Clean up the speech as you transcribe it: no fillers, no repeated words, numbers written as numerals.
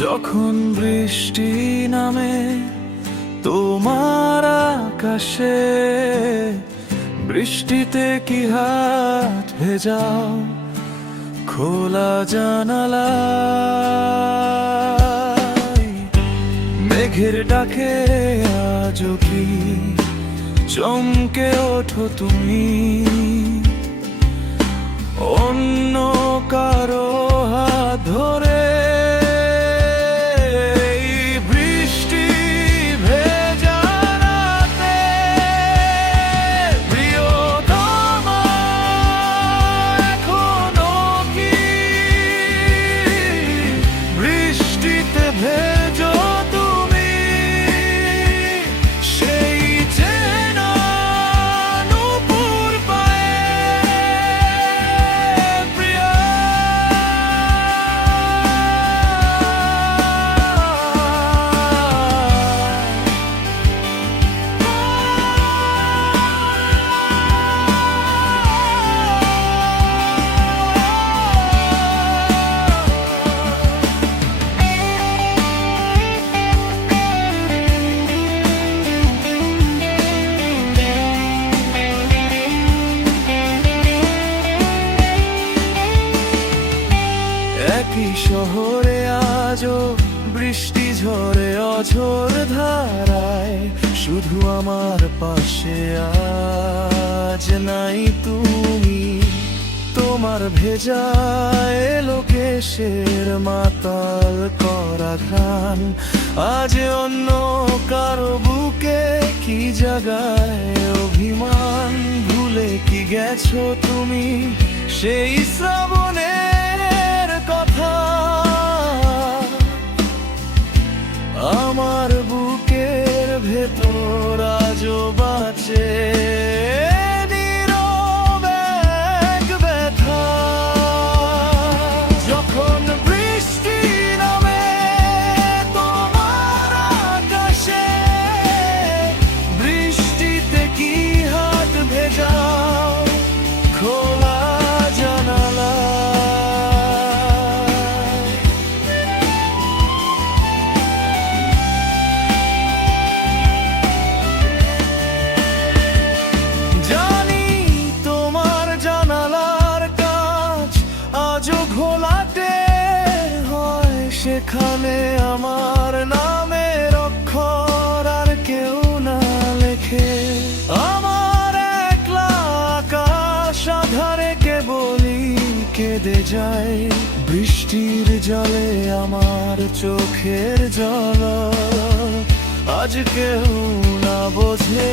যখন বৃষ্টি নামে তোমার আকাশে, বৃষ্টিতে কি হাত ভেজাও খোলা জানালায়। মেঘের ডাকে আজও কি চমকে ওঠো তুমি, অন্য কারো হাত ধরে। বৃষ্টি ভেজা রাতে প্রিয়তমা এখনো কি বৃষ্টিতে ভেজো তুমি? সেই চেনা নূপুর পায়ে প্রিয়া। একই শহরে আজও বৃষ্টি ঝরে অঝোর ধারায়, শুধু আমার পাশে আজ নাই তুমি। তোমার ভেজা এলো কেশের মাতাল করা ঘ্রাণ আজ অন্য কারো বুকে কি জাগায় অভিমান। ভুলে কি গেছো তুমি সেই শ্রাবণের কথা? আমার বুকের ভেতর আজও বাঁচে নীরব এক ব্যথা। যখন বৃষ্টি নামে তোমার আকাশে, বৃষ্টিতে কি হাত ভেজাও খোলা জানালা। জানি তোমার জানালার কাঁচ আজও ঘোলাটে হয়, সেখানে আমার নামের অক্ষর আর কেউ না লেখে। আমার একলা আকাশ আধারে কেবলই কেঁদে যায়, বৃষ্টির জলে আমার চোখের জল আজ কেউ না বোঝে।